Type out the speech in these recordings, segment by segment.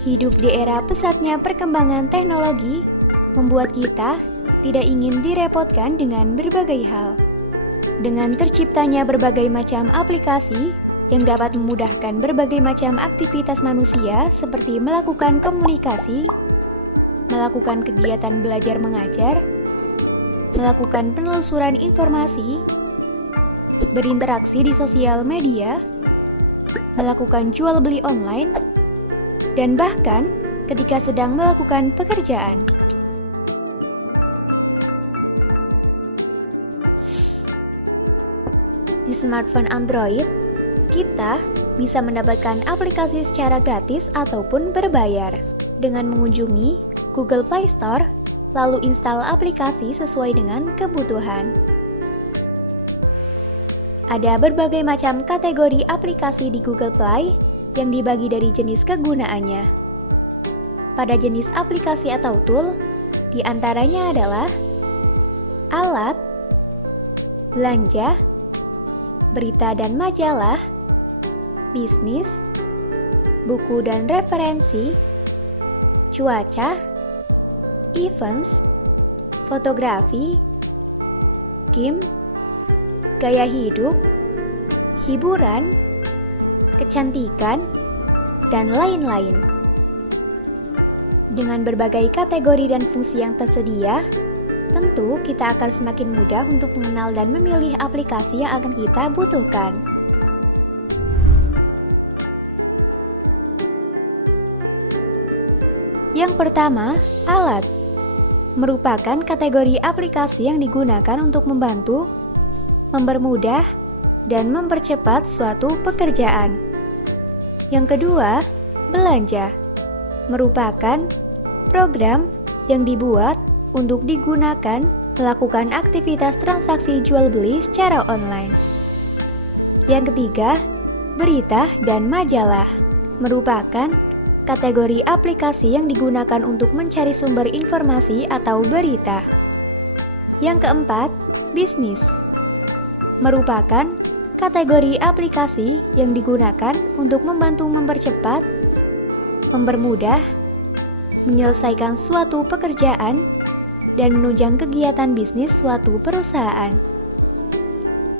Hidup di era pesatnya perkembangan teknologi membuat kita tidak ingin direpotkan dengan berbagai hal. Dengan terciptanya berbagai macam aplikasi yang dapat memudahkan berbagai macam aktivitas manusia seperti melakukan komunikasi, melakukan kegiatan belajar mengajar, melakukan penelusuran informasi, berinteraksi di sosial media, melakukan jual beli online, dan bahkan ketika sedang melakukan pekerjaan. Di smartphone Android, kita bisa mendapatkan aplikasi secara gratis ataupun berbayar dengan mengunjungi Google Play Store, lalu install aplikasi sesuai dengan kebutuhan. Ada berbagai macam kategori aplikasi di Google Play yang dibagi dari jenis kegunaannya. Pada jenis aplikasi atau tool, di antaranya adalah alat, belanja, berita dan majalah, bisnis, buku dan referensi, cuaca, events, fotografi, game, gaya hidup, hiburan, kecantikan, dan lain-lain. Dengan berbagai kategori dan fungsi yang tersedia, tentu kita akan semakin mudah untuk mengenal dan memilih aplikasi yang akan kita butuhkan. Yang pertama, alat. Merupakan kategori aplikasi yang digunakan untuk membantu, mempermudah, dan mempercepat suatu pekerjaan. Yang kedua, belanja. Merupakan program yang dibuat untuk digunakan melakukan aktivitas transaksi jual beli secara online. Yang ketiga, berita dan majalah. Merupakan kategori aplikasi yang digunakan untuk mencari sumber informasi atau berita. Yang keempat, bisnis. Merupakan kategori aplikasi yang digunakan untuk membantu mempercepat, mempermudah, menyelesaikan suatu pekerjaan, dan menunjang kegiatan bisnis suatu perusahaan.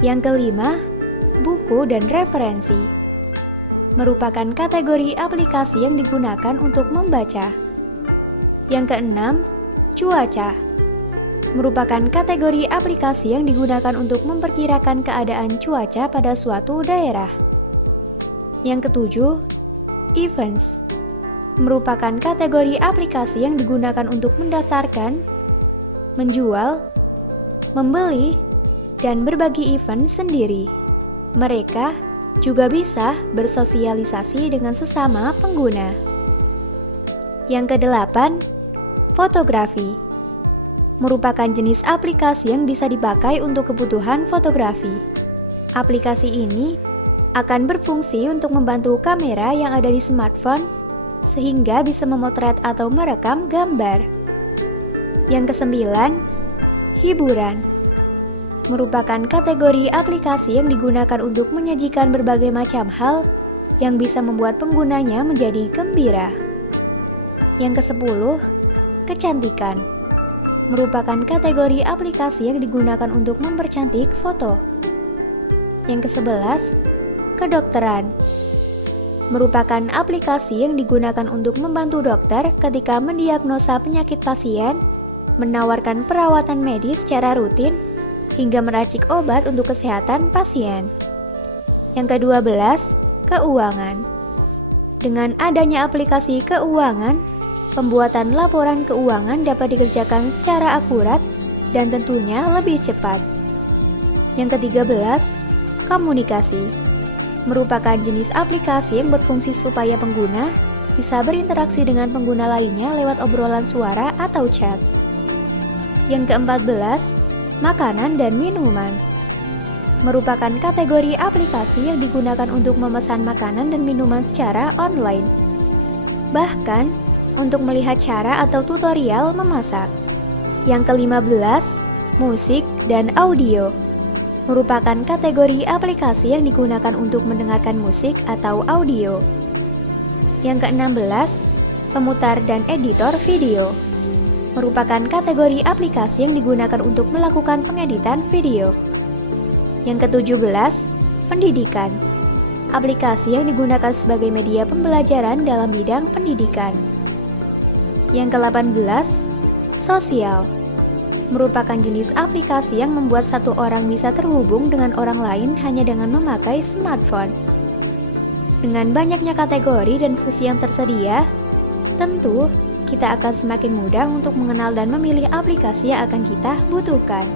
Yang kelima, buku dan referensi. Merupakan kategori aplikasi yang digunakan untuk membaca. Yang keenam, cuaca. Merupakan kategori aplikasi yang digunakan untuk memperkirakan keadaan cuaca pada suatu daerah. Yang ketujuh, events. Merupakan kategori aplikasi yang digunakan untuk mendaftarkan, menjual, membeli, dan berbagi event sendiri. Mereka juga bisa bersosialisasi dengan sesama pengguna. Yang kedelapan, fotografi. Merupakan jenis aplikasi yang bisa dipakai untuk kebutuhan fotografi. Aplikasi ini akan berfungsi untuk membantu kamera yang ada di smartphone sehingga bisa memotret atau merekam gambar. Yang kesembilan, hiburan. Merupakan kategori aplikasi yang digunakan untuk menyajikan berbagai macam hal yang bisa membuat penggunanya menjadi gembira. Yang kesepuluh, kecantikan. Merupakan kategori aplikasi yang digunakan untuk mempercantik foto. Yang kesebelas, kedokteran. Merupakan aplikasi yang digunakan untuk membantu dokter ketika mendiagnosa penyakit pasien, menawarkan perawatan medis secara rutin, hingga meracik obat untuk kesehatan pasien. Yang ke-12, keuangan. Dengan adanya aplikasi keuangan, pembuatan laporan keuangan dapat dikerjakan secara akurat dan tentunya lebih cepat. Yang ke-13, komunikasi. Merupakan jenis aplikasi yang berfungsi supaya pengguna bisa berinteraksi dengan pengguna lainnya lewat obrolan suara atau chat. Yang ke-14, makanan dan minuman. Merupakan kategori aplikasi yang digunakan untuk memesan makanan dan minuman secara online. Bahkan, untuk melihat cara atau tutorial memasak. Yang ke-15, musik dan audio. Merupakan kategori aplikasi yang digunakan untuk mendengarkan musik atau audio. Yang ke-16, pemutar dan editor video. Merupakan kategori aplikasi yang digunakan untuk melakukan pengeditan video. Yang ke-17, pendidikan. Aplikasi yang digunakan sebagai media pembelajaran dalam bidang pendidikan. Yang ke-18, sosial. Merupakan jenis aplikasi yang membuat satu orang bisa terhubung dengan orang lain hanya dengan memakai smartphone. Dengan banyaknya kategori dan fungsi yang tersedia, tentu kita akan semakin mudah untuk mengenal dan memilih aplikasi yang akan kita butuhkan.